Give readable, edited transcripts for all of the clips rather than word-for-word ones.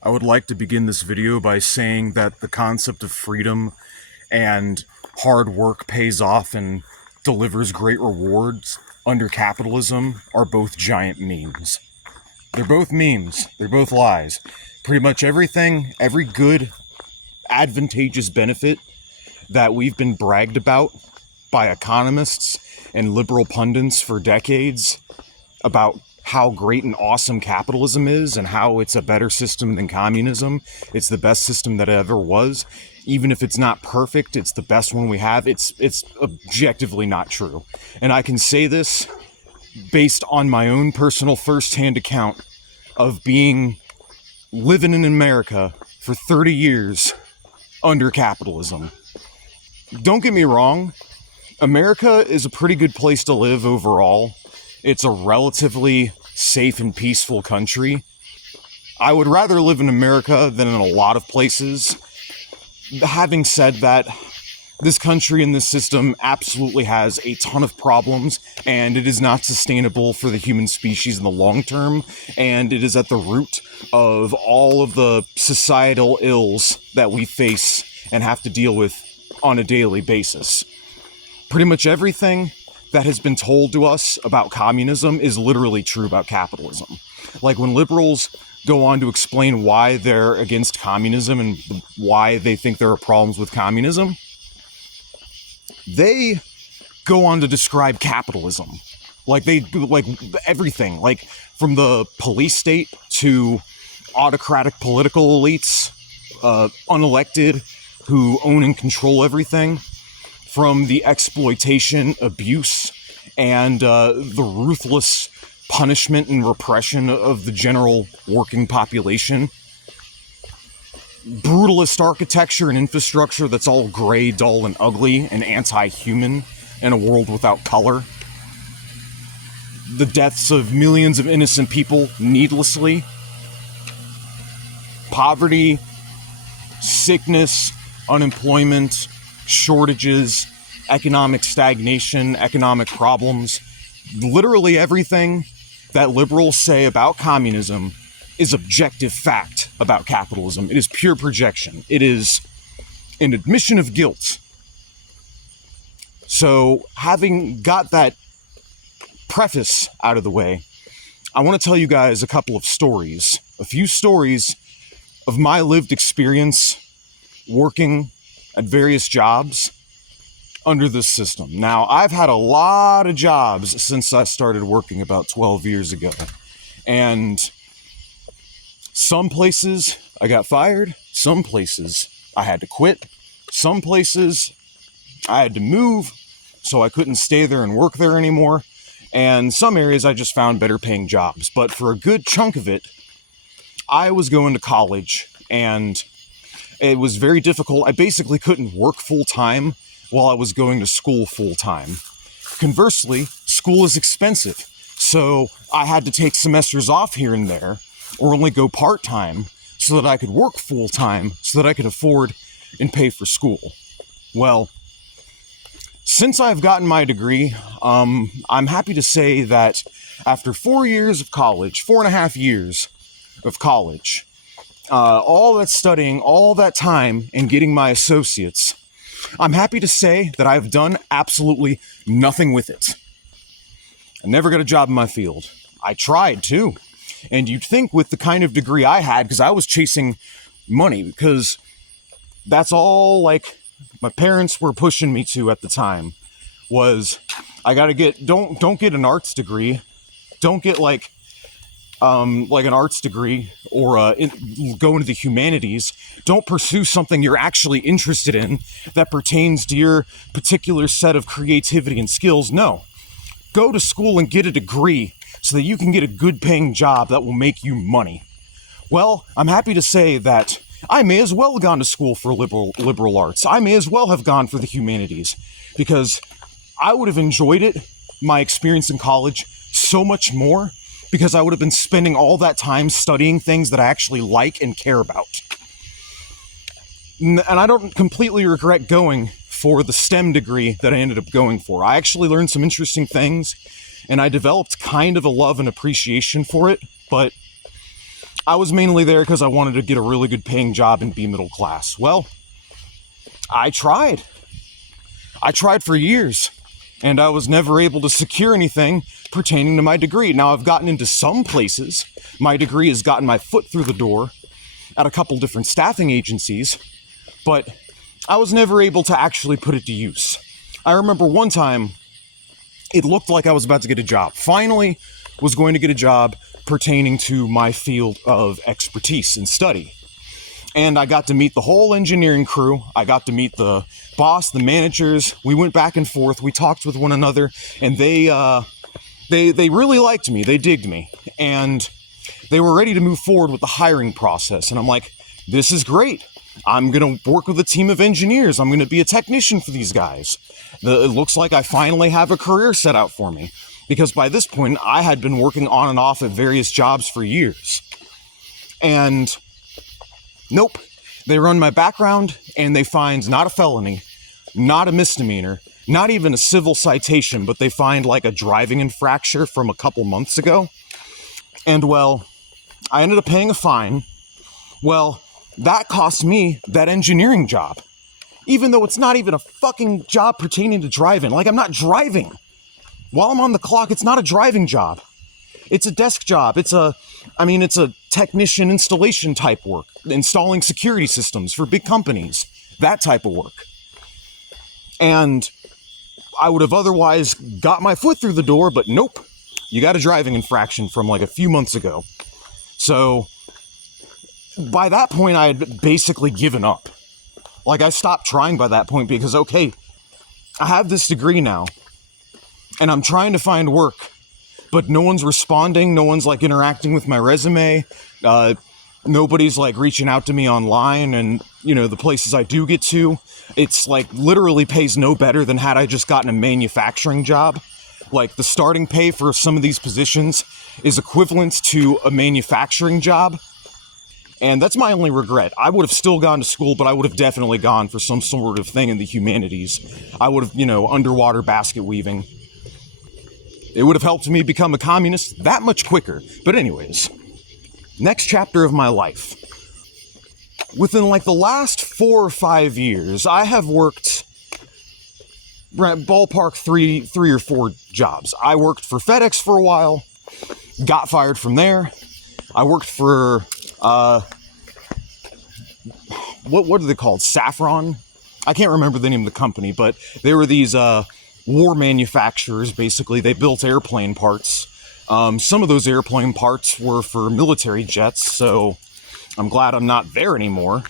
I would like to begin this video by saying that the concept of freedom and hard work pays off and delivers great rewards under capitalism are both giant memes. They're both memes. They're both lies. Pretty much everything, every good, advantageous benefit that we've been bragged about by economists and liberal pundits for decades about how great and awesome capitalism is and how it's a better system than communism. It's the best system that ever was. Even if it's not perfect, it's the best one we have. It's objectively not true. And I can say this based on my own personal first-hand account of living in America for 30 years under capitalism. Don't get me wrong, America is a pretty good place to live overall. It's a relatively safe and peaceful country. I would rather live in America than in a lot of places. Having said that, this country and this system absolutely has a ton of problems, and it is not sustainable for the human species in the long term, and it is at the root of all of the societal ills that we face and have to deal with on a daily basis. Pretty much everything that has been told to us about communism is literally true about capitalism. Like when liberals go on to explain why they're against communism and why they think there are problems with communism, they go on to describe capitalism. Like everything, like from the police state to autocratic political elites, unelected, who own and control everything, from the exploitation, abuse, and the ruthless punishment and repression of the general working population. Brutalist architecture and infrastructure that's all gray, dull, and ugly, and anti-human in a world without color. The deaths of millions of innocent people needlessly. Poverty, sickness, unemployment, shortages, economic stagnation, economic problems. Literally everything that liberals say about communism is objective fact about capitalism. It is pure projection. It is an admission of guilt. So, having got that preface out of the way, I want to tell you guys a couple of stories. A few stories of my lived experience working at various jobs under this system. Now, I've had a lot of jobs since I started working about 12 years ago. And some places I got fired, some places I had to quit, some places I had to move so I couldn't stay there and work there anymore, and some areas I just found better paying jobs. But for a good chunk of it, I was going to college, and it was very difficult. I basically couldn't work full-time while I was going to school full-time. Conversely, school is expensive, so I had to take semesters off here and there, or only go part-time, so that I could work full-time, so that I could afford and pay for school. Well, since I've gotten my degree, I'm happy to say that after 4 years of college, 4.5 years of college, all that studying, all that time, and getting my associates, I'm happy to say that I've done absolutely nothing with it. I never got a job in my field. I tried to. And you'd think with the kind of degree I had, because I was chasing money, because that's all, like, my parents were pushing me to at the time, was I gotta don't get an arts degree. Don't get, like an arts degree or go into the humanities. Don't pursue something you're actually interested in that pertains to your particular set of creativity and skills. No. Go to school and get a degree so that you can get a good paying job that will make you money. Well, I'm happy to say that I may as well have gone to school for liberal arts. I may as well have gone for the humanities, because I would have enjoyed it, my experience in college, so much more, because I would have been spending all that time studying things that I actually like and care about. And I don't completely regret going for the STEM degree that I ended up going for. I actually learned some interesting things, and I developed kind of a love and appreciation for it, but I was mainly there because I wanted to get a really good paying job and be middle class. Well, I tried. I tried for years, and I was never able to secure anything pertaining to my degree. Now, I've gotten into some places. My degree has gotten my foot through the door at a couple different staffing agencies, but I was never able to actually put it to use. I remember one time, it looked like I was about to get a job. Finally, was going to get a job pertaining to my field of expertise and study. And I got to meet the whole engineering crew. I got to meet the boss, the managers. We went back and forth. We talked with one another, and they really liked me. They digged me, and they were ready to move forward with the hiring process. And I'm like, this is great. I'm going to work with a team of engineers. I'm going to be a technician for these guys. It looks like I finally have a career set out for me, because by this point, I had been working on and off at various jobs for years. And nope, they run my background, and they find not a felony, not a misdemeanor, not even a civil citation, but they find like a driving infraction from a couple months ago. And well, I ended up paying a fine. Well, that cost me that engineering job, even though it's not even a fucking job pertaining to driving. Like, I'm not driving. While I'm on the clock, it's not a driving job. It's a desk job. It's a technician installation type work, installing security systems for big companies, that type of work. And I would have otherwise got my foot through the door, but nope, you got a driving infraction from like a few months ago. So by that point, I had basically given up. Like, I stopped trying by that point because, okay, I have this degree now, and I'm trying to find work, but no one's responding. No one's like interacting with my resume. Nobody's like reaching out to me online, and you know, the places I do get to, it's like literally pays no better than had I just gotten a manufacturing job. Like, the starting pay for some of these positions is equivalent to a manufacturing job. And that's my only regret. I would have still gone to school, but I would have definitely gone for some sort of thing in the humanities. I would have, underwater basket weaving. It would have helped me become a communist that much quicker. But anyways, next chapter of my life. Within like the last 4 or 5 years, I have worked ballpark three or four jobs. I worked for FedEx for a while, got fired from there. I worked for what are they called? Saffron? I can't remember the name of the company, but they were these war manufacturers. Basically, they built airplane parts. Some of those airplane parts were for military jets, so I'm glad I'm not there anymore.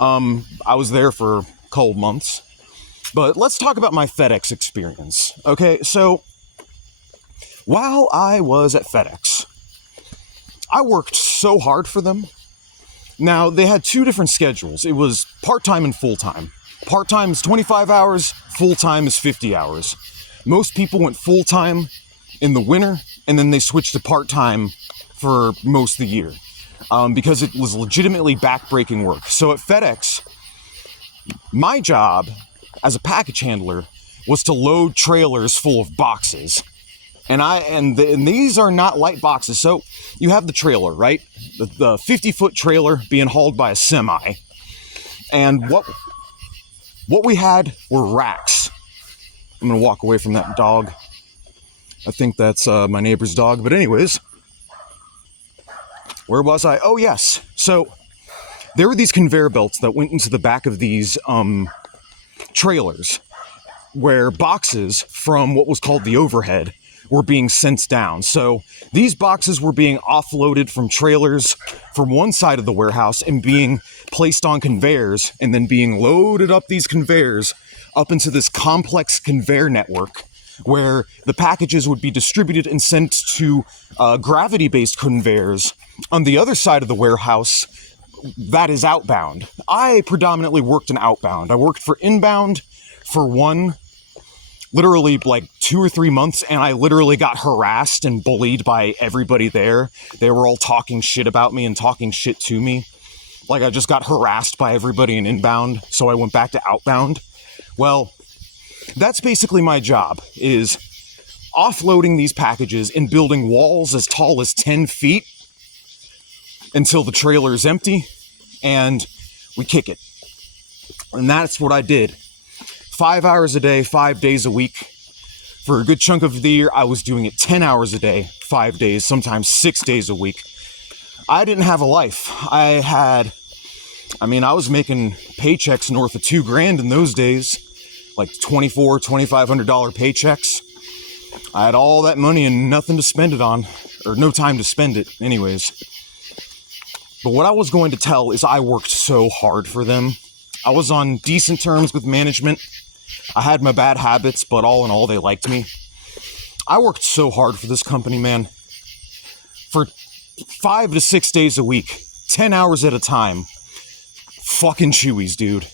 I was there for a couple months. But let's talk about my FedEx experience. Okay, so while I was at FedEx, I worked so hard for them. Now, they had two different schedules. It was part-time and full-time. Part-time is 25 hours, full-time is 50 hours. Most people went full-time in the winter, and then they switched to part-time for most of the year, because it was legitimately back-breaking work. So at FedEx, my job as a package handler was to load trailers full of boxes. And these are not light boxes. So you have the trailer, right? The 50-foot trailer being hauled by a semi. And what we had were racks. I'm going to walk away from that dog. I think that's my neighbor's dog. But anyways, where was I? Oh, yes. So there were these conveyor belts that went into the back of these trailers, where boxes from what was called the overhead were being sent down. So these boxes were being offloaded from trailers from one side of the warehouse and being placed on conveyors, and then being loaded up these conveyors up into this complex conveyor network where the packages would be distributed and sent to gravity-based conveyors on the other side of the warehouse that is outbound. I predominantly worked in outbound. I worked for inbound for literally like 2 or 3 months, and I literally got harassed and bullied by everybody there. They were all talking shit about me and talking shit to me. Like, I just got harassed by everybody in inbound, so I went back to outbound. Well, that's basically my job, is offloading these packages and building walls as tall as 10 feet until the trailer is empty and we kick it. And that's what I did. 5 hours a day, 5 days a week. For a good chunk of the year, I was doing it 10 hours a day, 5 days, sometimes 6 days a week. I didn't have a life. I was making paychecks north of $2,000 in those days, like $2,400, $2,500 paychecks. I had all that money and nothing to spend it on, or no time to spend it anyways. But what I was going to tell is I worked so hard for them. I was on decent terms with management. I had my bad habits, but all in all, they liked me. I worked so hard for this company, man. For 5 to 6 days a week, 10 hours at a time. Fucking Chewies, dude.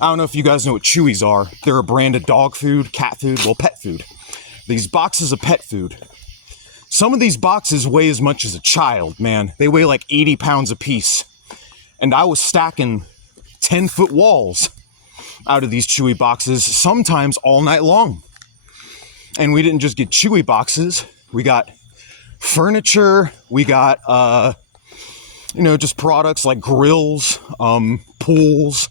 I don't know if you guys know what Chewies are. They're a brand of dog food, cat food, well, pet food. These boxes of pet food. Some of these boxes weigh as much as a child, man. They weigh like 80 pounds a piece. And I was stacking 10-foot walls out of these Chewy boxes, sometimes all night long. And we didn't just get Chewy boxes. We got furniture. We got, just products like grills, pools.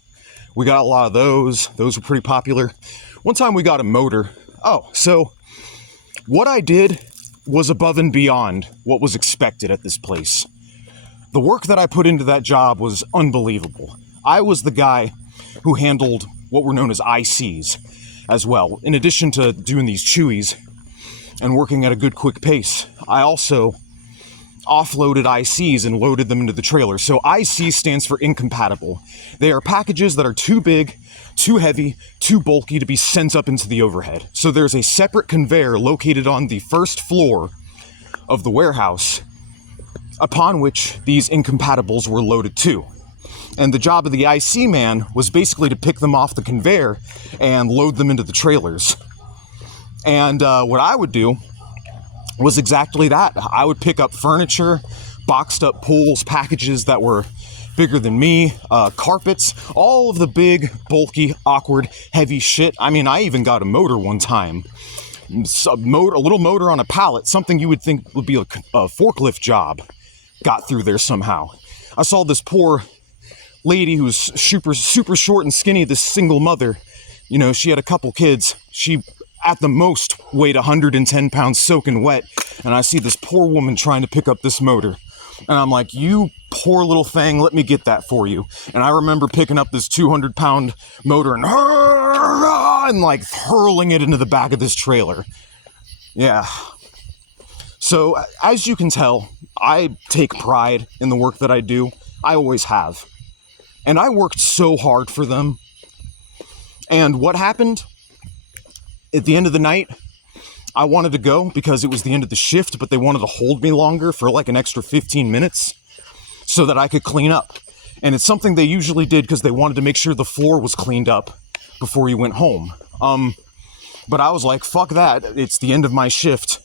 We got a lot of those. Those were pretty popular. One time we got a motor. So what I did was above and beyond what was expected at this place. The work that I put into that job was unbelievable. I was the guy who handled what were known as ICs as well. In addition to doing these Chewies and working at a good quick pace, I also offloaded ICs and loaded them into the trailer. So IC stands for incompatible. They are packages that are too big, too heavy, too bulky to be sent up into the overhead. So there's a separate conveyor located on the first floor of the warehouse upon which these incompatibles were loaded to. And the job of the IC man was basically to pick them off the conveyor and load them into the trailers. And what I would do was exactly that. I would pick up furniture, boxed up pools, packages that were bigger than me, carpets, all of the big, bulky, awkward, heavy shit. I mean, I even got a motor one time. A little motor on a pallet, something you would think would be a forklift job, got through there somehow. I saw this poor lady who was super short and skinny, this single mother. You know, she had a couple kids. She, at the most, weighed 110 pounds soaking wet. And I see this poor woman trying to pick up this motor. And I'm like, you poor little thing, let me get that for you. And I remember picking up this 200-pound motor and like hurling it into the back of this trailer. Yeah. So, as you can tell, I take pride in the work that I do. I always have. And I worked so hard for them. And what happened? At the end of the night, I wanted to go because it was the end of the shift, but they wanted to hold me longer for like an extra 15 minutes so that I could clean up. And it's something they usually did because they wanted to make sure the floor was cleaned up before you went home. But I was like, fuck that. It's the end of my shift.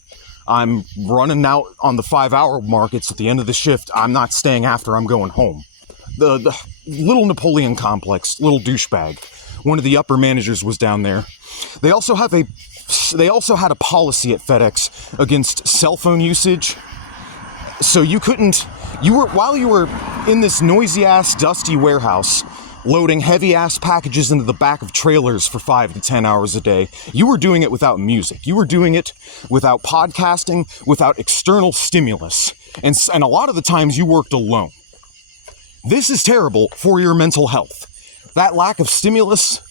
I'm running out on the 5-hour mark. It's at the end of the shift. I'm not staying after. I'm going home. The little Napoleon complex, little douchebag. One of the upper managers was down there. They also had a policy at FedEx against cell phone usage. So while you were in this noisy ass, dusty warehouse, loading heavy ass packages into the back of trailers for 5 to 10 hours a day, you were doing it without music. You were doing it without podcasting, without external stimulus. And a lot of the times you worked alone. This is terrible for your mental health. That lack of stimulus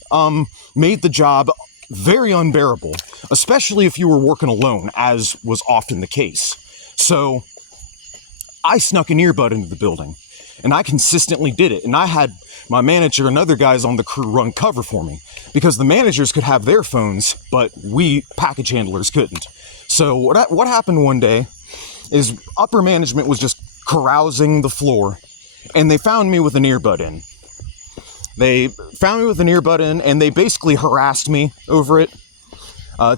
made the job very unbearable, especially if you were working alone, as was often the case. So I snuck an earbud into the building, and I consistently did it. And I had my manager and other guys on the crew run cover for me, because the managers could have their phones, but we package handlers couldn't. So what happened one day is upper management was just carousing the floor, and they found me with an earbud in. And they basically harassed me over it,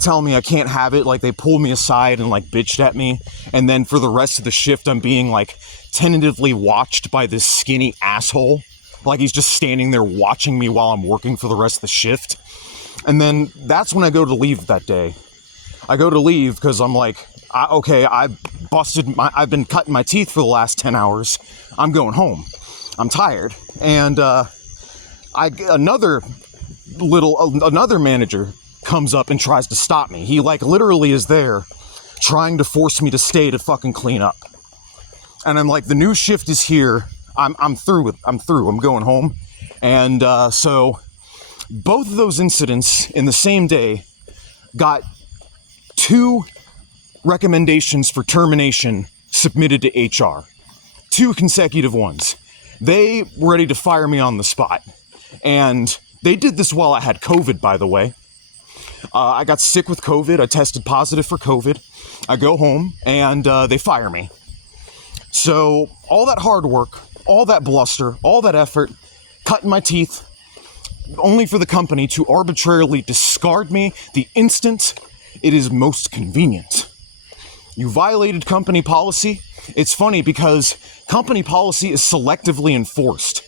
telling me I can't have it. Like, they pulled me aside and, like, bitched at me. And then for the rest of the shift, I'm being, like, tentatively watched by this skinny asshole. Like, he's just standing there watching me while I'm working for the rest of the shift. And then that's when I go to leave that day. I go to leave because I'm like, I've been cutting my teeth for the last 10 hours. I'm going home. I'm tired. And another manager comes up and tries to stop me. He like literally is there trying to force me to stay to fucking clean up. And I'm like, the new shift is here. I'm through. I'm going home. And so both of those incidents in the same day got 2 recommendations for termination submitted to HR. 2 consecutive ones. They were ready to fire me on the spot. And they did this while I had COVID, by the way. I got sick with COVID. I tested positive for COVID. I go home and they fire me. So all that hard work, all that bluster, all that effort, cutting my teeth, only for the company to arbitrarily discard me the instant it is most convenient. You violated company policy. It's funny because company policy is selectively enforced.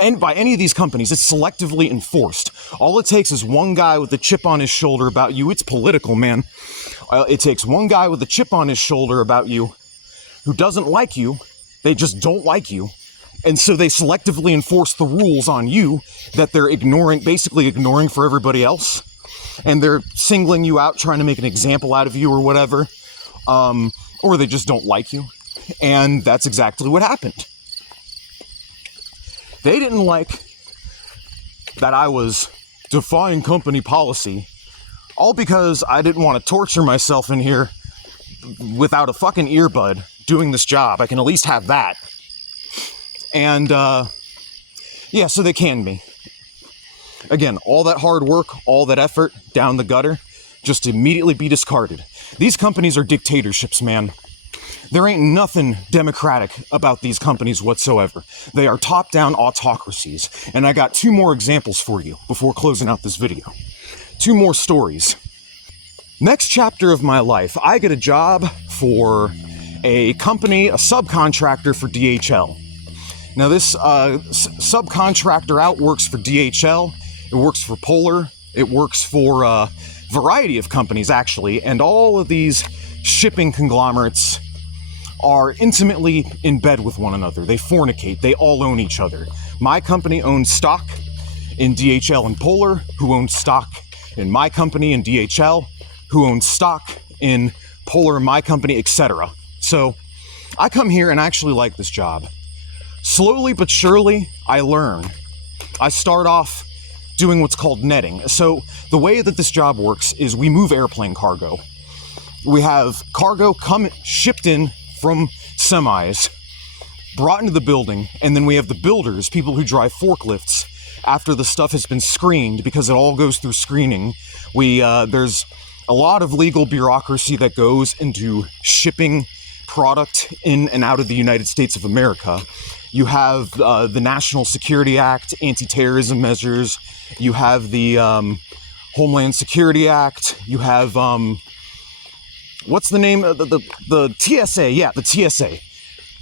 And by any of these companies, it's selectively enforced. All it takes is one guy with a chip on his shoulder about you. It's political, man. It takes one guy with a chip on his shoulder about you who doesn't like you. They just don't like you. And so they selectively enforce the rules on you that they're basically ignoring for everybody else. And they're singling you out, trying to make an example out of you or whatever. Or they just don't like you. And that's exactly what happened. They didn't like that I was defying company policy, all because I didn't want to torture myself in here without a fucking earbud doing this job. I can at least have that. And, yeah, so they canned me. Again, all that hard work, all that effort down the gutter, just to immediately be discarded. These companies are dictatorships, man. There ain't nothing democratic about these companies whatsoever. They are top-down autocracies. And I got 2 more examples for you before closing out this video. 2 more stories. Next chapter of my life, I get a job for a company, a subcontractor for DHL. Now this subcontractor out works for DHL, it works for Polar, it works for a variety of companies actually, and all of these shipping conglomerates are intimately in bed with one another. They fornicate, they all own each other. My company owns stock in DHL and Polar, who owns stock in my company and DHL, who owns stock in Polar and my company, etc. So I come here and I actually like this job. Slowly but surely, I learn. I start off doing what's called netting. So the way that this job works is we move airplane cargo. We have cargo shipped in from semis, brought into the building, and then we have the builders, people who drive forklifts, after the stuff has been screened, because it all goes through screening. There's a lot of legal bureaucracy that goes into shipping product in and out of the United States of America. You have the National Security Act, anti-terrorism measures. You have the Homeland Security Act. You have, what's the name? The TSA. Yeah, the TSA.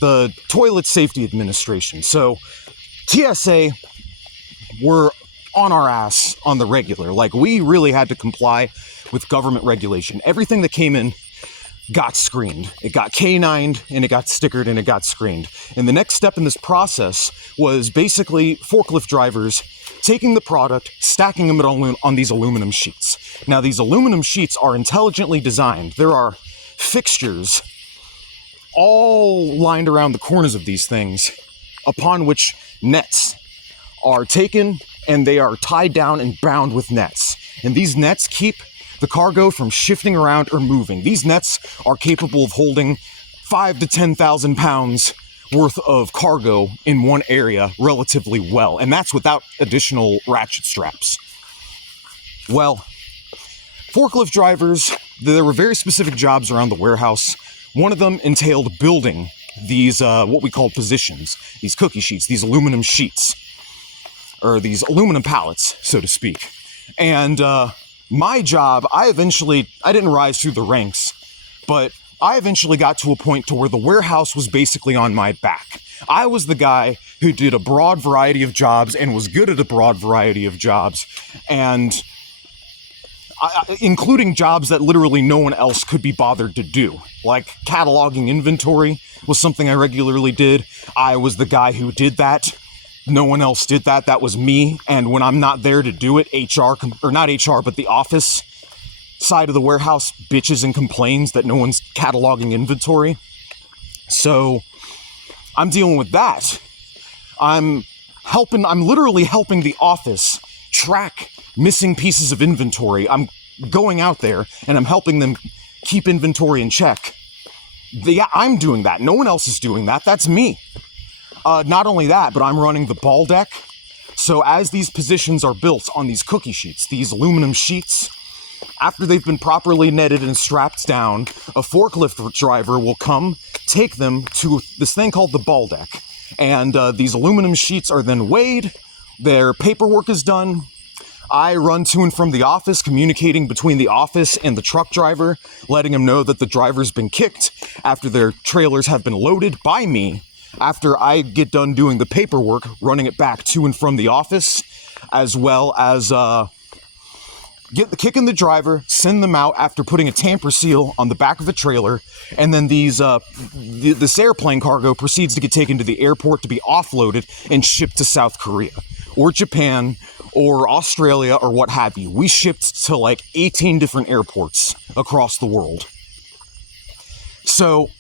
The Toilet Safety Administration. So TSA were on our ass on the regular. Like, we really had to comply with government regulation. Everything that came in got screened. It got K9'd and it got stickered and it got screened. And the next step in this process was basically forklift drivers taking the product, stacking them on these aluminum sheets. Now, these aluminum sheets are intelligently designed. There are fixtures all lined around the corners of these things upon which nets are taken, and they are tied down and bound with nets. And these nets keep the cargo from shifting around or moving. These nets are capable of holding 5,000 to 10,000 pounds worth of cargo in one area relatively well, and that's without additional ratchet straps. Well, forklift drivers, there were very specific jobs around the warehouse. One of them entailed building these, what we call positions, these cookie sheets, these aluminum sheets, or these aluminum pallets, so to speak. And my job, I didn't rise through the ranks, but I eventually got to a point to where the warehouse was basically on my back. I was the guy who did a broad variety of jobs and was good at a broad variety of jobs. And including jobs that literally no one else could be bothered to do. Like cataloging inventory was something I regularly did. I was the guy who did that. No one else did that. That was me. And when I'm not there to do it, not HR, but the office side of the warehouse bitches and complains that no one's cataloging inventory. So I'm dealing with that. I'm literally helping the office track missing pieces of inventory. I'm going out there and I'm helping them keep inventory in check. I'm doing that. No one else is doing that. That's me. Not only that, but I'm running the ball deck. So as these positions are built on these cookie sheets, these aluminum sheets, after they've been properly netted and strapped down, a forklift driver will come, take them to this thing called the ball deck. And these aluminum sheets are then weighed, their paperwork is done. I run to and from the office, communicating between the office and the truck driver, letting him know that the driver's been kicked after their trailers have been loaded by me. After I get done doing the paperwork, running it back to and from the office, as well as kicking the driver, send them out after putting a tamper seal on the back of the trailer, and then this airplane cargo proceeds to get taken to the airport to be offloaded and shipped to South Korea, or Japan, or Australia, or what have you. We shipped to like 18 different airports across the world. So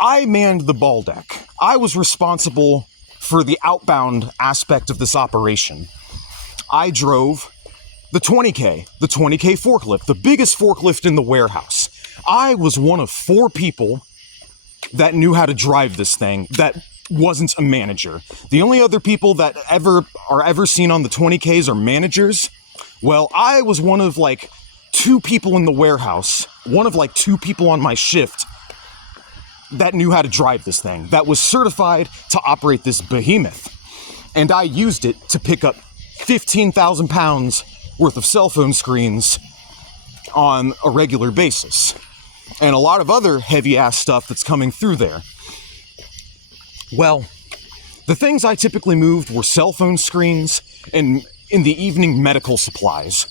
I manned the ball deck. I was responsible for the outbound aspect of this operation. I drove the 20K forklift, the biggest forklift in the warehouse. I was one of 4 people that knew how to drive this thing that wasn't a manager. The only other people that are ever seen on the 20Ks are managers. Well, I was one of like 2 people in the warehouse, one of like 2 people on my shift that knew how to drive this thing, that was certified to operate this behemoth. And I used it to pick up 15,000 pounds worth of cell phone screens on a regular basis. And a lot of other heavy-ass stuff that's coming through there. Well, the things I typically moved were cell phone screens and, in the evening, medical supplies.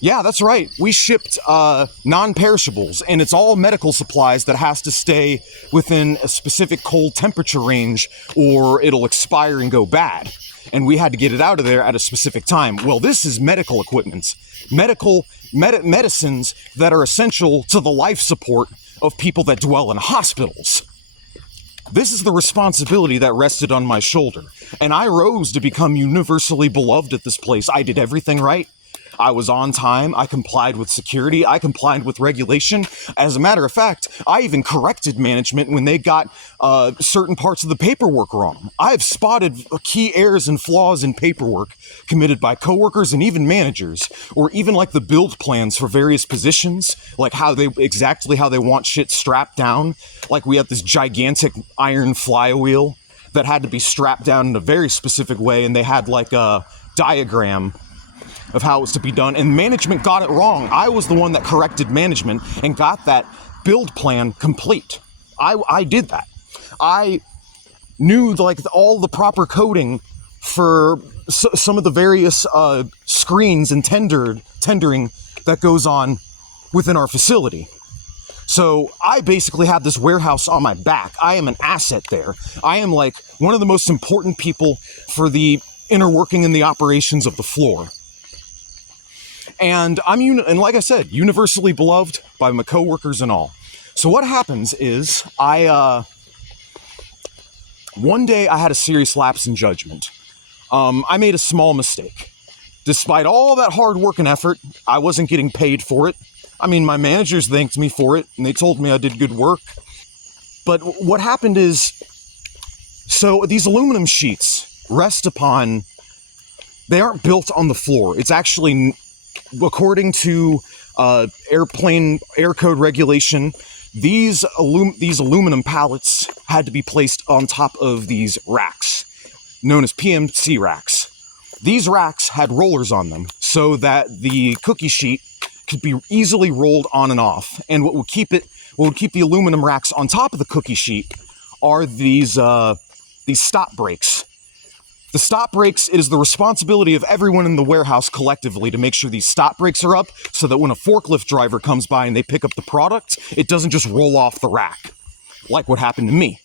Yeah, that's right. We shipped non-perishables, and it's all medical supplies that has to stay within a specific cold temperature range or it'll expire and go bad. And we had to get it out of there at a specific time. Well, this is medical equipment. Medicines that are essential to the life support of people that dwell in hospitals. This is the responsibility that rested on my shoulder. And I rose to become universally beloved at this place. I did everything right. I was on time. I complied with security. I complied with regulation. As a matter of fact, I even corrected management when they got certain parts of the paperwork wrong. I have spotted key errors and flaws in paperwork committed by coworkers and even managers, or even like the build plans for various positions, like how they want shit strapped down. Like we had this gigantic iron flywheel that had to be strapped down in a very specific way, and they had like a diagram of how it was to be done, and management got it wrong. I was the one that corrected management and got that build plan complete. I did that. I knew like all the proper coding for some of the various screens and tendering that goes on within our facility. So I basically have this warehouse on my back. I am an asset there. I am like one of the most important people for the inner working and the operations of the floor. And and like I said, universally beloved by my coworkers and all. So what happens is one day I had a serious lapse in judgment. I made a small mistake. Despite all that hard work and effort, I wasn't getting paid for it. I mean, my managers thanked me for it, and they told me I did good work. But what happened is, so these aluminum sheets they aren't built on the floor. It's actually, according to air code regulation, these aluminum pallets had to be placed on top of these racks, known as PMC racks. These racks had rollers on them so that the cookie sheet could be easily rolled on and off. And what would keep the aluminum racks on top of the cookie sheet are these stop brakes The stop brakes, it is the responsibility of everyone in the warehouse collectively to make sure these stop brakes are up so that when a forklift driver comes by and they pick up the product, it doesn't just roll off the rack, like what happened to me.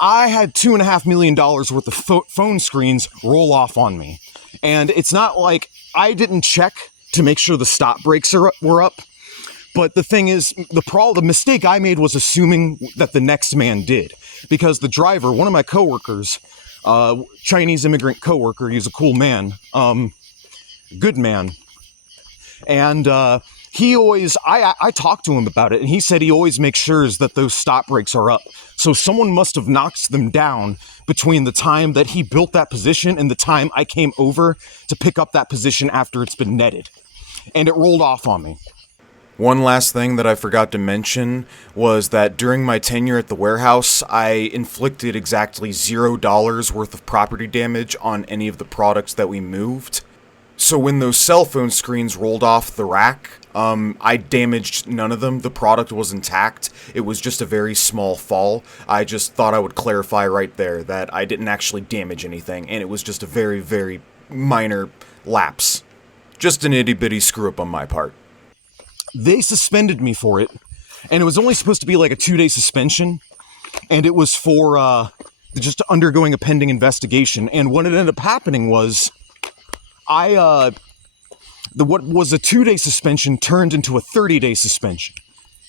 I had $2.5 million worth of phone screens roll off on me. And it's not like I didn't check to make sure the stop brakes were up. But the thing is, the mistake I made was assuming that the next man did. Because the driver, one of my coworkers, Chinese immigrant coworker, he's a cool man, good man. And he always, I talked to him about it, and he said he always makes sure that those stop brakes are up. So someone must have knocked them down between the time that he built that position and the time I came over to pick up that position after it's been netted. And it rolled off on me. One last thing that I forgot to mention was that during my tenure at the warehouse, I inflicted exactly $0 worth of property damage on any of the products that we moved. So when those cell phone screens rolled off the rack, I damaged none of them. The product was intact. It was just a very small fall. I just thought I would clarify right there that I didn't actually damage anything, and it was just a very, very minor lapse. Just an itty-bitty screw-up on my part. They suspended me for it, and it was only supposed to be like a 2-day suspension, and it was for just undergoing a pending investigation. And what ended up happening was, what was a 2-day suspension turned into a 30-day suspension.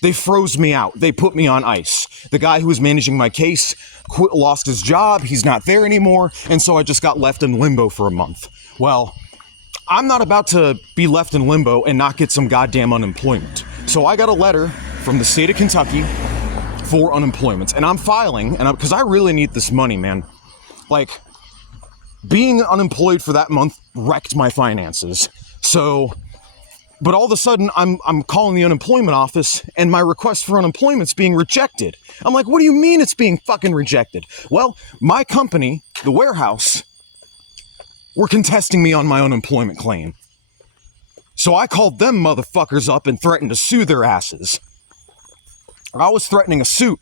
They froze me out. They put me on ice. The guy who was managing my case lost his job. He's not there anymore, and so I just got left in limbo for a month. Well, I'm not about to be left in limbo and not get some goddamn unemployment. So I got a letter from the state of Kentucky for unemployment, and I'm filing, because I really need this money, man. Like, being unemployed for that month wrecked my finances. So, but all of a sudden, I'm calling the unemployment office, and my request for unemployment's being rejected. I'm like, what do you mean it's being fucking rejected? Well, my company, the warehouse, were contesting me on my unemployment claim. So I called them motherfuckers up and threatened to sue their asses. I was threatening a suit.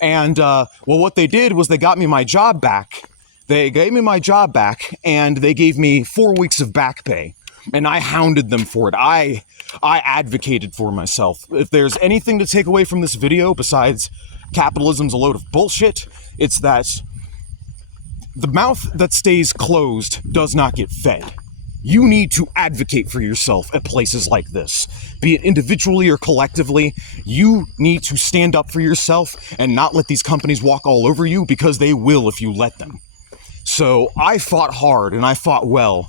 And, what they did was they got me my job back. They gave me my job back, and they gave me 4 weeks of back pay. And I hounded them for it. I advocated for myself. If there's anything to take away from this video besides capitalism's a load of bullshit, it's that the mouth that stays closed does not get fed. You need to advocate for yourself at places like this. Be it individually or collectively, you need to stand up for yourself and not let these companies walk all over you, because they will if you let them. So I fought hard and I fought well,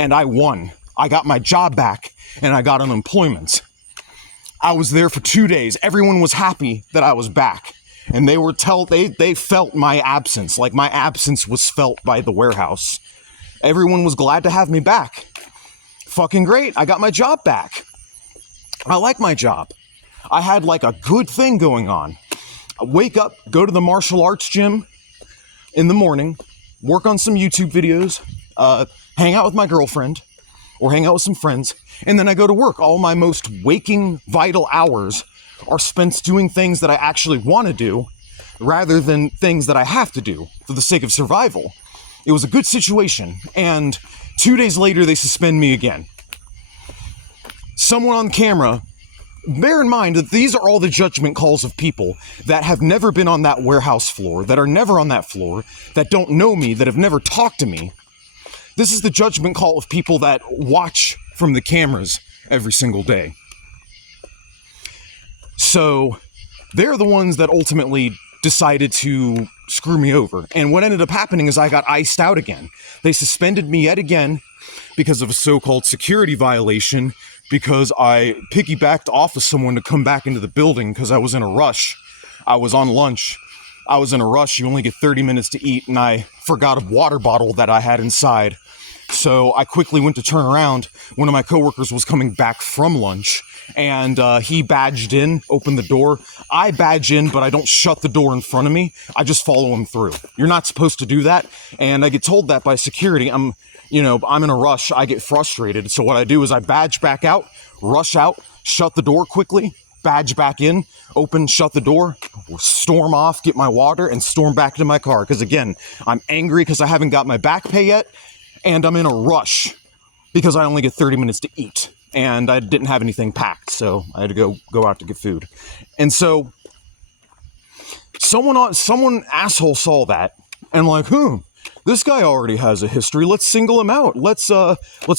and I won. I got my job back and I got unemployment. I was there for 2 days. Everyone was happy that I was back. And they felt my absence, like my absence was felt by the warehouse. Everyone was glad to have me back. Fucking great, I got my job back. I like my job. I had like a good thing going on. I wake up, go to the martial arts gym in the morning, work on some YouTube videos, hang out with my girlfriend, or hang out with some friends, and then I go to work. All my most waking, vital hours are spent doing things that I actually want to do rather than things that I have to do for the sake of survival. It was a good situation, and 2 days later they suspend me again. Someone on camera, bear in mind that these are all the judgment calls of people that have never been on that warehouse floor, that are never on that floor, that don't know me, that have never talked to me. This is the judgment call of people that watch from the cameras every single day. So, they're the ones that ultimately decided to screw me over. And what ended up happening is I got iced out again. They suspended me yet again because of a so-called security violation, because I piggybacked off of someone to come back into the building because I was in a rush. I was on lunch. I was in a rush. You only get 30 minutes to eat, and I forgot a water bottle that I had inside. So I quickly went to turn around. One of my coworkers was coming back from lunch, and he badged in, opened the door. I badge in, but I don't shut the door in front of me. I just follow him through. You're not supposed to do that, and I get told that by security. I'm in a rush. I get frustrated, so what I do is I badge back out, rush out, shut the door quickly, badge back in, open, shut the door, storm off, get my water, and storm back to my car. Because again, I'm angry because I haven't got my back pay yet, and I'm in a rush because I only get 30 minutes to eat, and I didn't have anything packed, so I had to go out to get food. And so someone asshole saw that and like, this guy already has a history. Let's single him out. Let's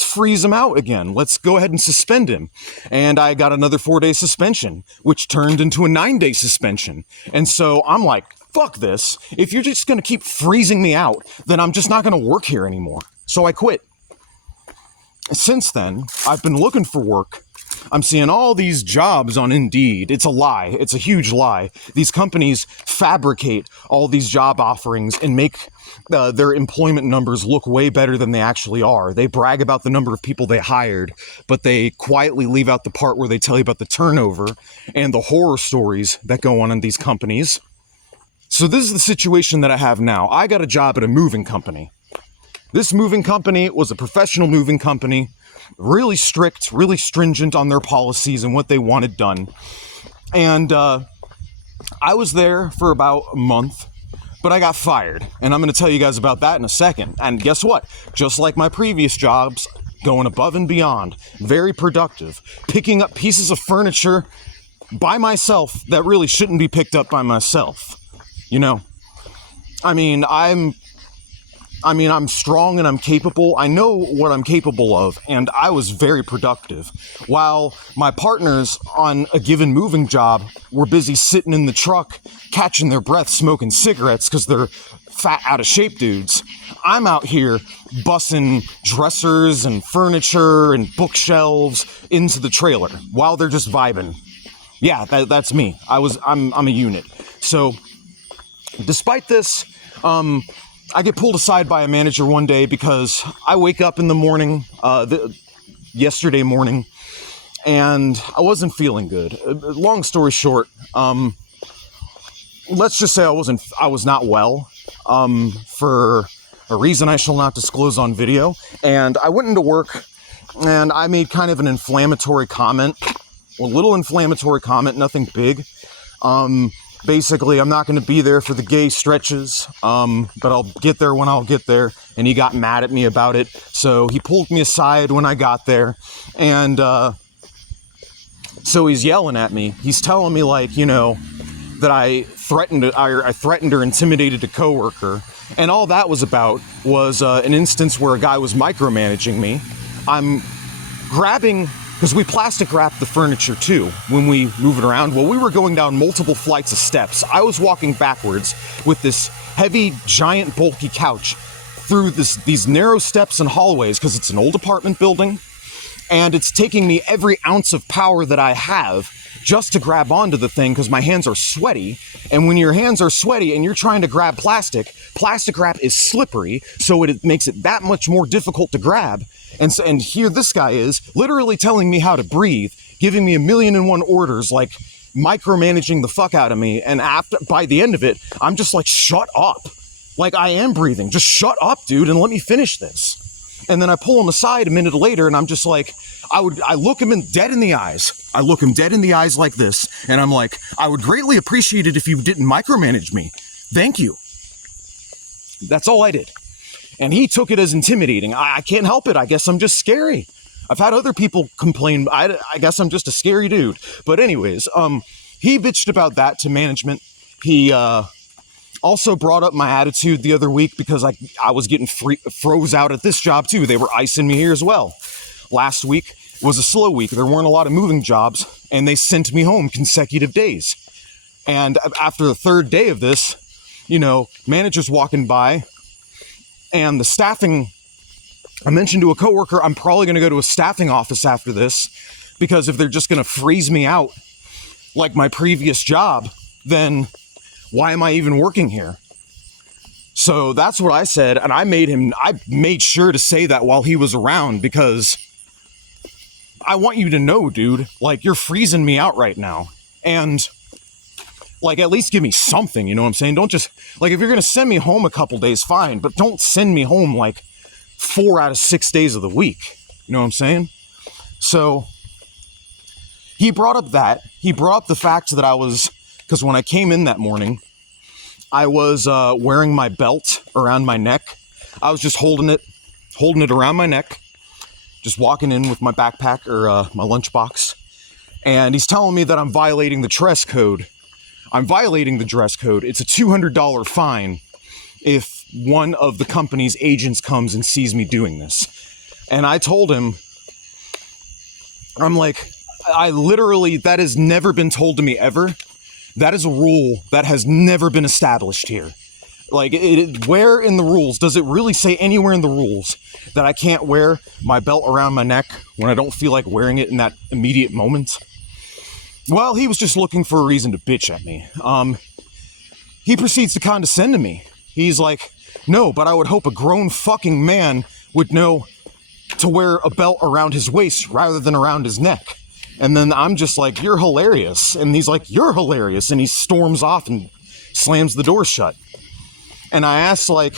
freeze him out again. Let's go ahead and suspend him. And I got another 4-day suspension, which turned into a 9-day suspension. And so I'm like, fuck this. If you're just going to keep freezing me out, then I'm just not going to work here anymore. So I quit. Since then, I've been looking for work. I'm seeing all these jobs on Indeed. It's a lie. It's a huge lie. These companies fabricate all these job offerings and make their employment numbers look way better than they actually are. They brag about the number of people they hired, but they quietly leave out the part where they tell you about the turnover and the horror stories that go on in these companies. So this is the situation that I have now. I got a job at a moving company. This moving company was a professional moving company, really strict, really stringent on their policies and what they wanted done. And I was there for about a month, but I got fired. And I'm going to tell you guys about that in a second. And guess what? Just like my previous jobs, going above and beyond, very productive, picking up pieces of furniture by myself that really shouldn't be picked up by myself. You know, I'm strong and I'm capable. I know what I'm capable of, and I was very productive. While my partners on a given moving job were busy sitting in the truck, catching their breath, smoking cigarettes because they're fat, out of shape dudes, I'm out here bussing dressers and furniture and bookshelves into the trailer while they're just vibing. Yeah, that's me. I'm a unit. So, despite this, I get pulled aside by a manager one day because I wake up in the morning, yesterday morning, and I wasn't feeling good. Long story short, let's just say I was not well, for a reason I shall not disclose on video. And I went into work and I made kind of an inflammatory comment, a little inflammatory comment, nothing big. Basically, I'm not going to be there for the gay stretches, but I'll get there when I'll get there. And he got mad at me about it. So he pulled me aside when I got there. And so he's yelling at me. He's telling me, like, you know, that I threatened or intimidated a coworker. And all that was about was an instance where a guy was micromanaging me. I'm grabbing... because we plastic wrap the furniture too when we move it around. Well, we were going down multiple flights of steps. I was walking backwards with this heavy, giant, bulky couch through these narrow steps and hallways because it's an old apartment building. And it's taking me every ounce of power that I have just to grab onto the thing because my hands are sweaty. And when your hands are sweaty and you're trying to grab plastic wrap is slippery, so it makes it that much more difficult to grab. And here this guy is literally telling me how to breathe, giving me 1,000,001 orders, like micromanaging the fuck out of me. And by the end of it, I'm just like, shut up. Like, I am breathing. Just shut up, dude, and let me finish this. And then I pull him aside a minute later, and I'm just like, I look him dead in the eyes. I look him dead in the eyes like this, and I'm like, I would greatly appreciate it if you didn't micromanage me. Thank you. That's all I did. And he took it as intimidating. I can't help it. I guess I'm just scary. I've had other people complain. I guess I'm just a scary dude. But anyways, he bitched about that to management. He also brought up my attitude the other week because I was getting froze out at this job too. They were icing me here as well. Last week was a slow week. There weren't a lot of moving jobs, and they sent me home consecutive days. And after the third day of this, you know, managers walking by, and the staffing, I mentioned to a coworker, I'm probably going to go to a staffing office after this, because if they're just going to freeze me out like my previous job, then why am I even working here? So that's what I said, and I made sure to say that while he was around, because I want you to know, dude, like, you're freezing me out right now. And, like, at least give me something, you know what I'm saying? Don't just, like, if you're going to send me home a couple days, fine, but don't send me home, like, 4 out of 6 days of the week. You know what I'm saying? So, He brought up that. He brought up the fact that because when I came in that morning, I was wearing my belt around my neck. I was just holding it around my neck, just walking in with my backpack or my lunchbox. And he's telling me that I'm violating the dress code. I'm violating the dress code. It's a $200 fine if one of the company's agents comes and sees me doing this. And I told him, I'm like, that has never been told to me ever. That is a rule that has never been established here. Like, where in the rules, does it really say anywhere in the rules that I can't wear my belt around my neck when I don't feel like wearing it in that immediate moment? Well, he was just looking for a reason to bitch at me. He proceeds to condescend to me. He's like, no, but I would hope a grown fucking man would know to wear a belt around his waist rather than around his neck. And then I'm just like, you're hilarious. And he's like, you're hilarious. And he storms off and slams the door shut. And I asked the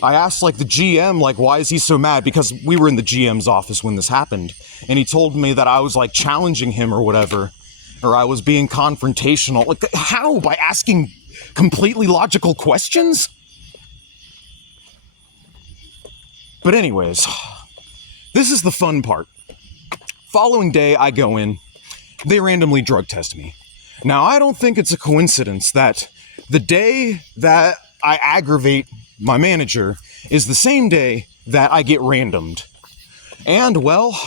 GM, like, why is he so mad? Because we were in the GM's office when this happened. And he told me that I was like challenging him or whatever. Or I was being confrontational. Like, how? By asking completely logical questions? But anyways, this is the fun part. Following day, I go in. They randomly drug test me. Now, I don't think it's a coincidence that the day that I aggravate my manager is the same day that I get randomed. And, well,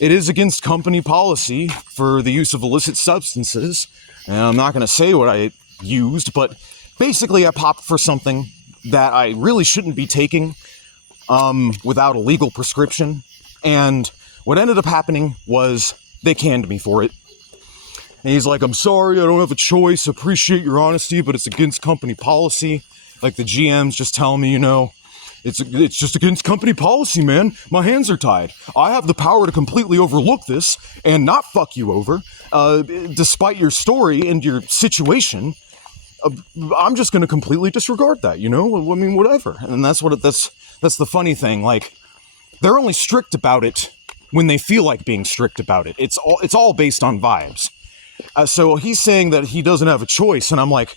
it is against company policy for the use of illicit substances. And I'm not going to say what I used, but basically I popped for something that I really shouldn't be taking without a legal prescription. And what ended up happening was they canned me for it. And he's like, I'm sorry, I don't have a choice. Appreciate your honesty, but it's against company policy. Like, the GM's just telling me, it's just against company policy, man. My hands are tied. I have the power to completely overlook this and not fuck you over. Despite your story and your situation, I'm just going to completely disregard that, I mean, whatever. And that's the funny thing. Like, they're only strict about it when they feel like being strict about it. It's all based on vibes. So he's saying that he doesn't have a choice, and I'm like,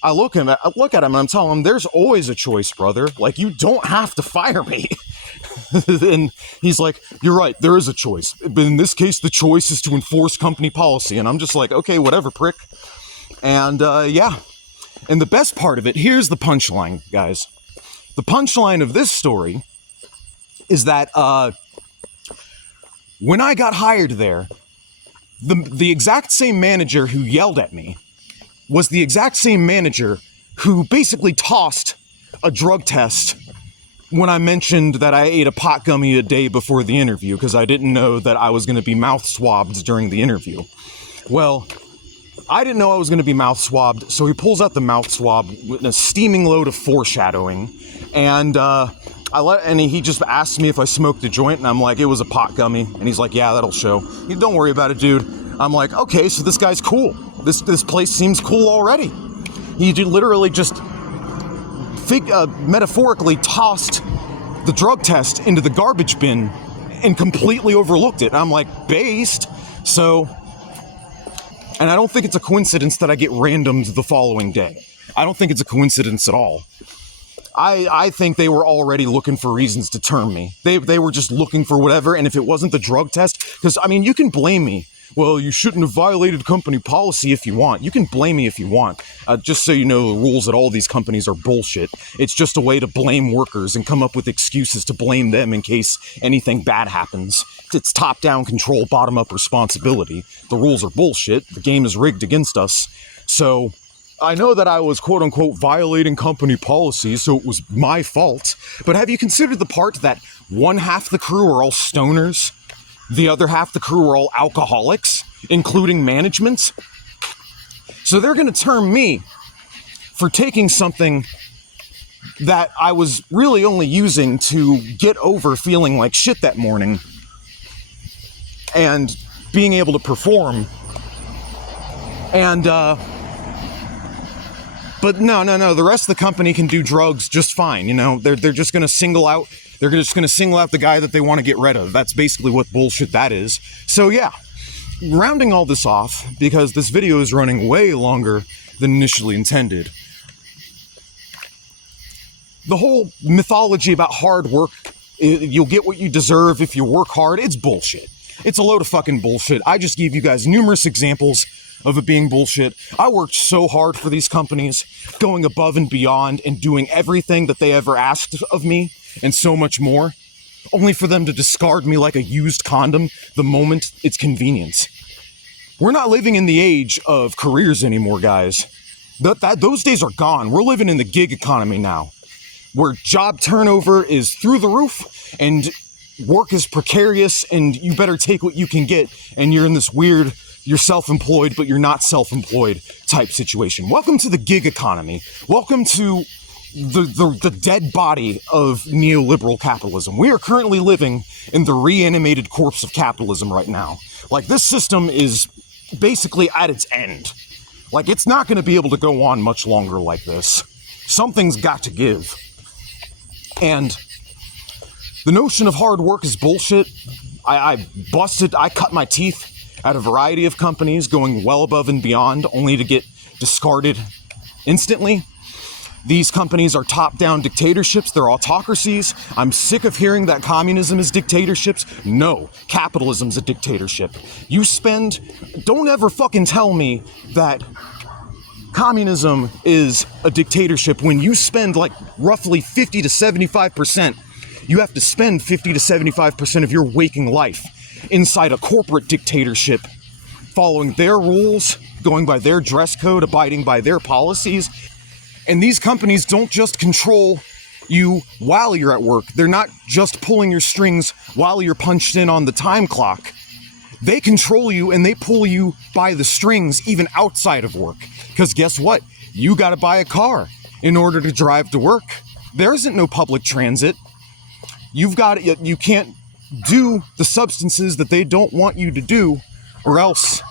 I look at him and I'm telling him, there's always a choice, brother. Like, you don't have to fire me. And he's like, you're right, there is a choice. But in this case, the choice is to enforce company policy. And I'm just like, okay, whatever, prick. And yeah. And the best part of it, here's the punchline, guys. The punchline of this story is that when I got hired there, the exact same manager who yelled at me was the exact same manager who basically tossed a drug test when I mentioned that I ate a pot gummy a day before the interview because I didn't know that I was going to be mouth swabbed during the interview. Well, I didn't know I was going to be mouth swabbed, so he pulls out the mouth swab with a steaming load of foreshadowing, and he just asked me if I smoked a joint, and I'm like, it was a pot gummy, and he's like, yeah, that'll show. Don't worry about it, dude. I'm like, okay, so this guy's cool. This place seems cool already. He literally just metaphorically tossed the drug test into the garbage bin and completely overlooked it. And I'm like, based. So, and I don't think it's a coincidence that I get randomed the following day. I don't think it's a coincidence at all. I think they were already looking for reasons to term me. They were just looking for whatever, and if it wasn't the drug test, because, I mean, you can blame me. Well, you shouldn't have violated company policy if you want. You can blame me if you want. Just so you know, the rules at all these companies are bullshit. It's just a way to blame workers and come up with excuses to blame them in case anything bad happens. It's top-down control, bottom-up responsibility. The rules are bullshit. The game is rigged against us. So I know that I was, quote-unquote, violating company policy, so it was my fault. But have you considered the part that one half the crew are all stoners? The other half the crew are all alcoholics, including management? So they're going to term me for taking something that I was really only using to get over feeling like shit that morning and being able to perform. And, but no, the rest of the company can do drugs just fine. They're just going to single out the guy that they want to get rid of. That's basically what bullshit that is. So yeah, rounding all this off, because this video is running way longer than initially intended, the whole mythology about hard work, you'll get what you deserve if you work hard, it's bullshit. It's a load of fucking bullshit. I just gave you guys numerous examples of it being bullshit. I worked so hard for these companies, going above and beyond and doing everything that they ever asked of me, and so much more, only for them to discard me like a used condom the moment it's convenient. We're not living in the age of careers anymore, guys. Those days are gone. We're living in the gig economy now, where job turnover is through the roof and work is precarious and you better take what you can get, and you're in this weird, you're self-employed but you're not self-employed type situation. Welcome to the gig economy. Welcome to the dead body of neoliberal capitalism. We are currently living in the reanimated corpse of capitalism right now. Like, this system is basically at its end. Like, it's not going to be able to go on much longer like this. Something's got to give. And the notion of hard work is bullshit. I cut my teeth at a variety of companies going well above and beyond, only to get discarded instantly. These companies are top-down dictatorships. They're autocracies. I'm sick of hearing that communism is dictatorships. No, capitalism's a dictatorship. Don't ever fucking tell me that communism is a dictatorship when you spend like roughly 50 to 75%. You have to spend 50 to 75% of your waking life inside a corporate dictatorship, following their rules, going by their dress code, abiding by their policies. And these companies don't just control you while you're at work. They're not just pulling your strings while you're punched in on the time clock. They control you and they pull you by the strings even outside of work. Because guess what? You got to buy a car in order to drive to work. There isn't no public transit. You can't do the substances that they don't want you to do, or else,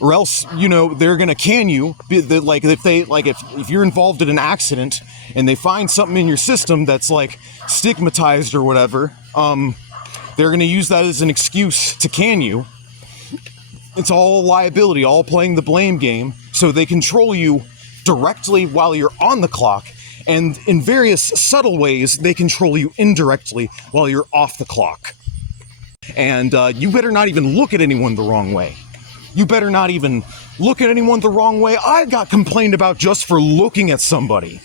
they're gonna can you. Like, if you're involved in an accident and they find something in your system that's like stigmatized or whatever, they're gonna use that as an excuse to can you. It's all liability, all playing the blame game, so they control you directly while you're on the clock, and in various subtle ways, they control you indirectly while you're off the clock. And you better not even look at anyone the wrong way. You better not even look at anyone the wrong way. I got complained about just for looking at somebody.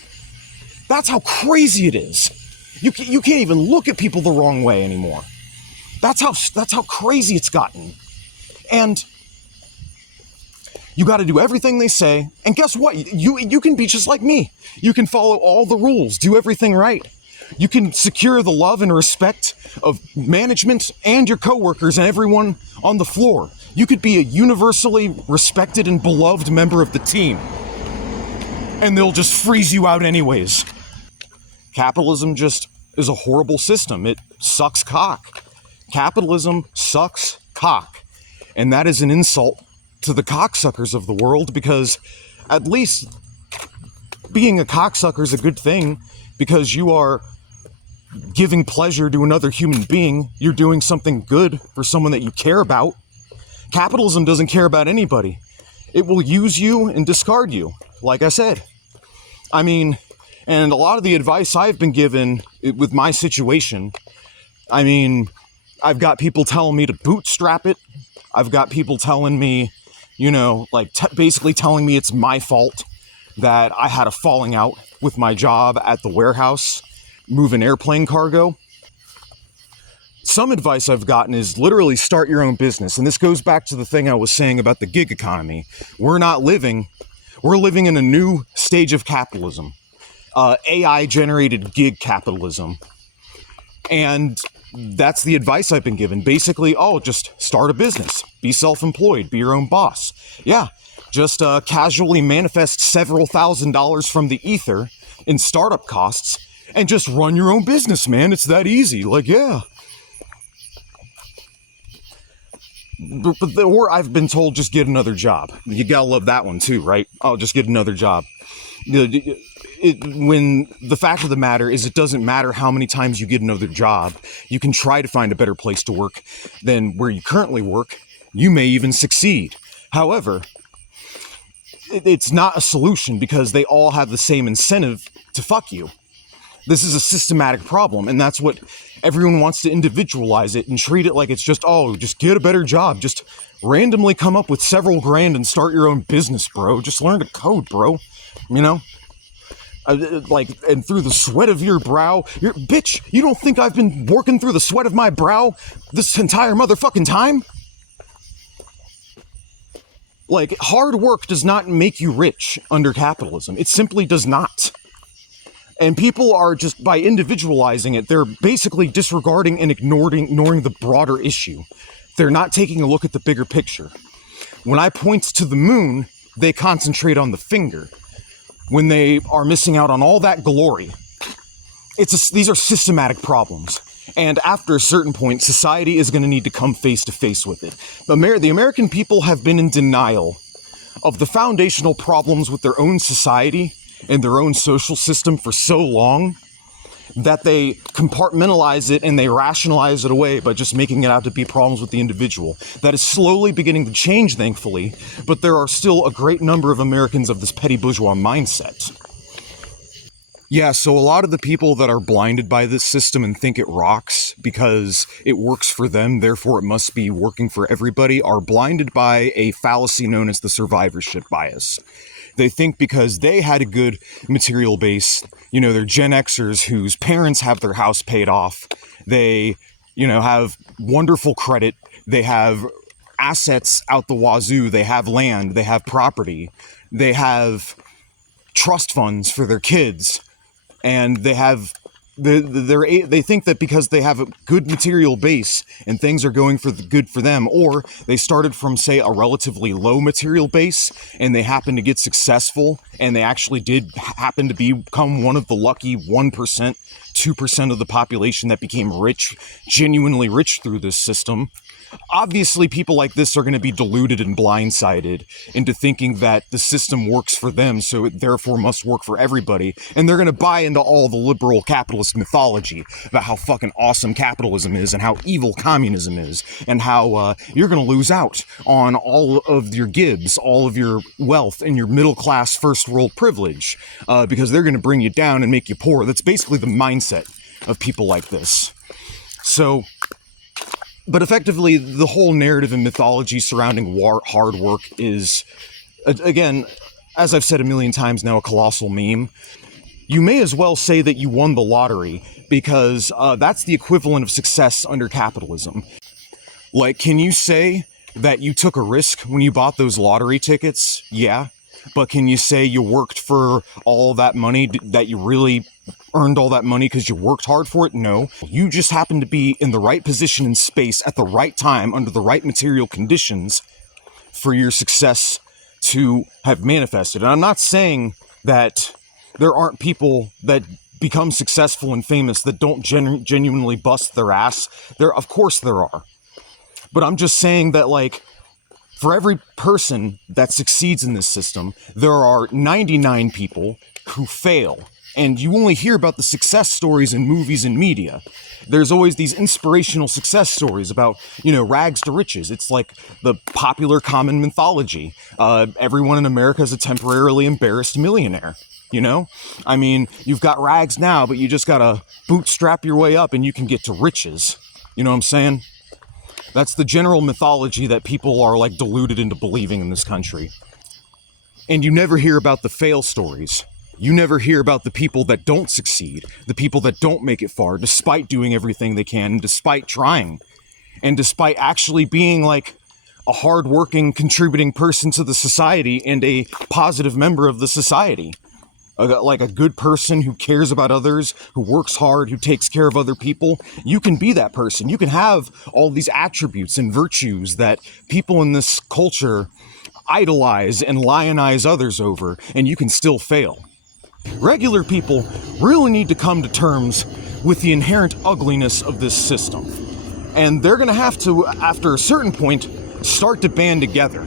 That's how crazy it is. You can't even look at people the wrong way anymore. That's how crazy it's gotten. And you got to do everything they say. And guess what? You can be just like me. You can follow all the rules, do everything right. You can secure the love and respect of management and your coworkers and everyone on the floor. You could be a universally respected and beloved member of the team, and they'll just freeze you out anyways. Capitalism just is a horrible system. It sucks cock. Capitalism sucks cock. And that is an insult to the cocksuckers of the world, because at least being a cocksucker is a good thing, because you are giving pleasure to another human being. You're doing something good for someone that you care about. Capitalism doesn't care about anybody. It will use you and discard you, like I said. I mean, and a lot of the advice I've been given with my situation, I mean, I've got people telling me to bootstrap it. I've got people telling me, basically telling me it's my fault that I had a falling out with my job at the warehouse, moving airplane cargo. Some advice I've gotten is literally start your own business. And this goes back to the thing I was saying about the gig economy. We're living in a new stage of capitalism, AI-generated gig capitalism. And that's the advice I've been given. Basically, just start a business, be self-employed, be your own boss. Yeah, just casually manifest several $1,000s from the ether in startup costs and just run your own business, man. It's that easy. Like, yeah. Or I've been told just get another job. You gotta love that one too, right? Oh, just get another job. When the fact of the matter is, it doesn't matter how many times you get another job. You can try to find a better place to work than where you currently work. You may even succeed. However, it's not a solution because they all have the same incentive to fuck you. This is a systematic problem, and that's what everyone wants to individualize it and treat it like it's just, oh, just get a better job. Just randomly come up with several grand and start your own business, bro. Just learn to code, bro. You know? And through the sweat of your brow, bitch, you don't think I've been working through the sweat of my brow this entire motherfucking time? Like, hard work does not make you rich under capitalism. It simply does not. And people are just, by individualizing it, they're basically disregarding and ignoring the broader issue. They're not taking a look at the bigger picture. When I point to the moon, they concentrate on the finger. When they are missing out on all that glory, these are systematic problems. And after a certain point, society is going to need to come face to face with it. The American people have been in denial of the foundational problems with their own society and their own social system for so long that they compartmentalize it and they rationalize it away by just making it out to be problems with the individual. That is slowly beginning to change, thankfully, but there are still a great number of Americans of this petty bourgeois mindset. Yeah, so a lot of the people that are blinded by this system and think it rocks because it works for them, therefore it must be working for everybody, are blinded by a fallacy known as the survivorship bias. They think because they had a good material base, they're Gen Xers whose parents have their house paid off, they, have wonderful credit, they have assets out the wazoo, they have land, they have property, they have trust funds for their kids, and they think that because they have a good material base and things are going good for them, or they started from, say, a relatively low material base and they happen to get successful and they actually did happen to become one of the lucky 1%, 2% of the population that became rich, genuinely rich through this system. Obviously, people like this are going to be deluded and blindsided into thinking that the system works for them, so it therefore must work for everybody. And they're going to buy into all the liberal capitalist mythology about how fucking awesome capitalism is and how evil communism is and how you're going to lose out on all of your gibs, all of your wealth and your middle-class first-world privilege because they're going to bring you down and make you poor. That's basically the mindset of people like this. But effectively, the whole narrative and mythology surrounding hard work is, again, as I've said a million times now, a colossal meme. You may as well say that you won the lottery, because that's the equivalent of success under capitalism. Like, can you say that you took a risk when you bought those lottery tickets? Yeah. But can you say you worked for all that money, that you really earned all that money because you worked hard for it? No. You just happened to be in the right position in space at the right time under the right material conditions for your success to have manifested. And I'm not saying that there aren't people that become successful and famous that don't genuinely bust their ass. Of course there are. But I'm just saying that, like, for every person that succeeds in this system, there are 99 people who fail. And you only hear about the success stories in movies and media. There's always these inspirational success stories about, rags to riches. It's like the popular common mythology. Everyone in America is a temporarily embarrassed millionaire. I mean, you've got rags now, but you just gotta bootstrap your way up and you can get to riches. You know what I'm saying? That's the general mythology that people are, like, deluded into believing in this country. And you never hear about the fail stories. You never hear about the people that don't succeed, the people that don't make it far, despite doing everything they can, and despite trying, and despite actually being, like, a hardworking, contributing person to the society and a positive member of the society. Like a good person who cares about others, who works hard, who takes care of other people. You can be that person. You can have all these attributes and virtues that people in this culture idolize and lionize others over, and you can still fail. Regular people really need to come to terms with the inherent ugliness of this system. And they're going to have to, after a certain point, start to band together.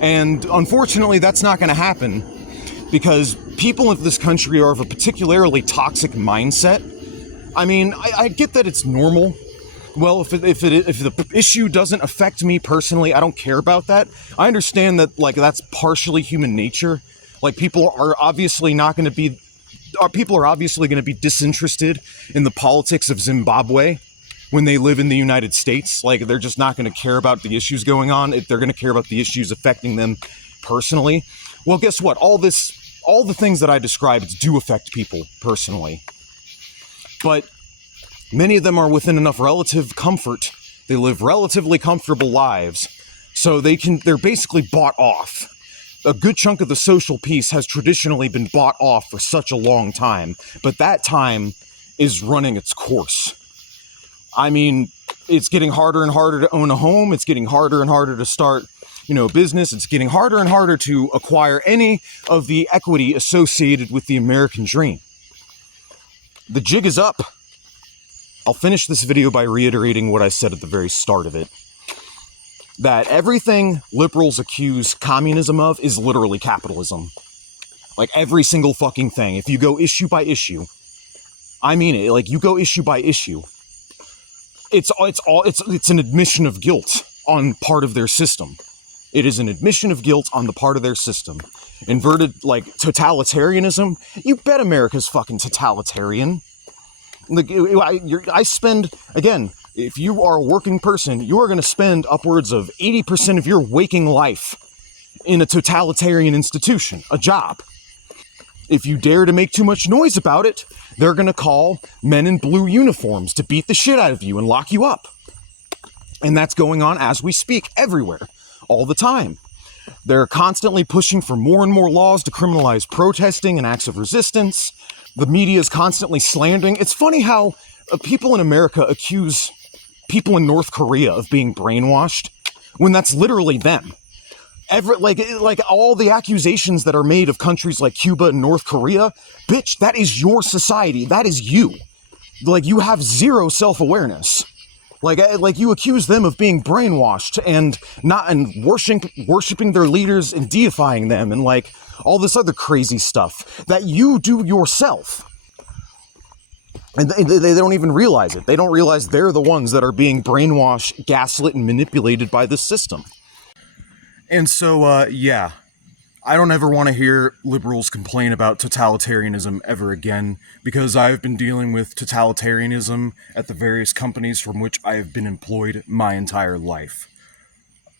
And unfortunately, that's not going to happen because people in this country are of a particularly toxic mindset. I mean, I get that it's normal Well, if the issue doesn't affect me personally, I don't care about that. I understand that, like, that's partially human nature. Like, people are obviously going to be disinterested in the politics of Zimbabwe when they live in the United States. Like, they're just not going to care about the issues going on. They're going to care about the issues affecting them personally. Well, guess what? All the things that I described do affect people personally. But many of them are within enough relative comfort. They live relatively comfortable lives, so they're basically bought off. A good chunk of the social piece has traditionally been bought off for such a long time, but that time is running its course. I mean, it's getting harder and harder to own a home. It's getting harder and harder to start, business. It's getting harder and harder to acquire any of the equity associated with the American dream. The jig is up. I'll finish this video by reiterating what I said at the very start of it. That everything liberals accuse communism of is literally capitalism. Like, every single fucking thing. If you go issue by issue, I mean it, like, you go issue by issue, it's an admission of guilt on part of their system. It is an admission of guilt on the part of their system. Inverted, like, totalitarianism, you bet America's fucking totalitarian. Like, I spend, again, if you are a working person, you are going to spend upwards of 80% of your waking life in a totalitarian institution, a job. If you dare to make too much noise about it, they're going to call men in blue uniforms to beat the shit out of you and lock you up. And that's going on as we speak, everywhere, all the time. They're constantly pushing for more and more laws to criminalize protesting and acts of resistance. The media is constantly slandering. It's funny how people in America accuse people in North Korea of being brainwashed when that's literally them. Like all the accusations that are made of countries like Cuba and North Korea, bitch, that is your society. That is you. Like, you have zero self-awareness. Like you accuse them of being brainwashed and worshiping their leaders and deifying them and like all this other crazy stuff that you do yourself. And they don't even realize it. They don't realize they're the ones that are being brainwashed, gaslit, and manipulated by this system. And so, yeah, I don't ever want to hear liberals complain about totalitarianism ever again, because I've been dealing with totalitarianism at the various companies from which I have been employed my entire life.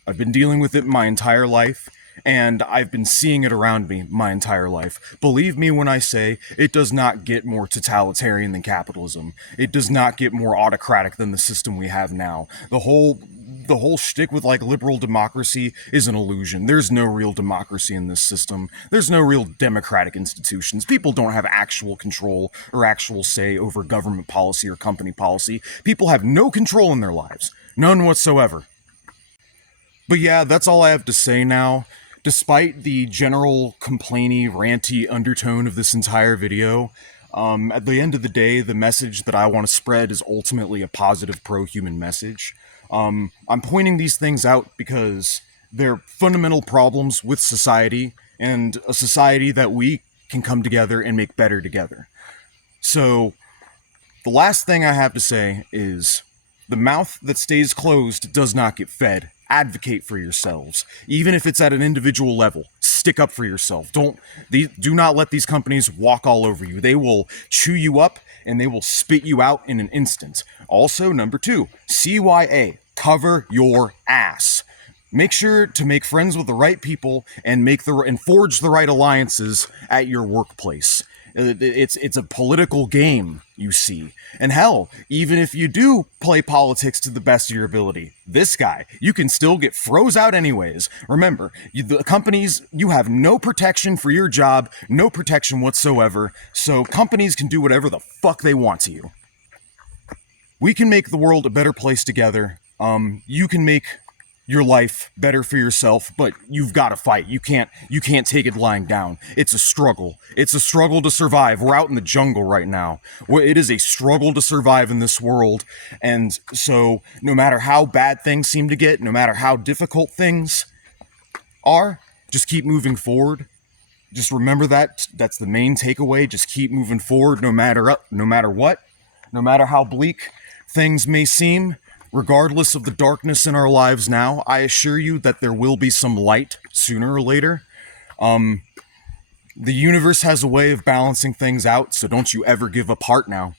I've been dealing with it my entire life, and I've been seeing it around me my entire life. Believe me when I say it does not get more totalitarian than capitalism. It does not get more autocratic than the system we have now. The whole shtick with, like, liberal democracy is an illusion. There's no real democracy in this system. There's no real democratic institutions. People don't have actual control or actual say over government policy or company policy. People have no control in their lives. None whatsoever. But yeah, that's all I have to say now. Despite the general complainy, ranty undertone of this entire video, at the end of the day, the message that I want to spread is ultimately a positive pro-human message. I'm pointing these things out because they're fundamental problems with society, and a society that we can come together and make better together. So, the last thing I have to say is, the mouth that stays closed does not get fed. Advocate for yourselves. Even if it's at an individual level, stick up for yourself. Do not let these companies walk all over you. They will chew you up and they will spit you out in an instant. Also, number 2, CYA, cover your ass. Make sure to make friends with the right people and forge the right alliances at your workplace. It's a political game, you see. And hell, even if you do play politics to the best of your ability, this guy, you can still get froze out anyways. Remember, the companies, you have no protection for your job, no protection whatsoever, so companies can do whatever the fuck they want to you. We can make the world a better place together. You can make your life better for yourself, but you've got to fight. You can't take it lying down. It's a struggle. It's a struggle to survive. We're out in the jungle right now. It is a struggle to survive in this world, and so no matter how bad things seem to get, no matter how difficult things are, just keep moving forward. Just remember that's the main takeaway. Just keep moving forward no matter what. No matter how bleak things may seem, Regardless of the darkness in our lives now, I assure you that there will be some light sooner or later. The universe has a way of balancing things out, so don't you ever give up heart now.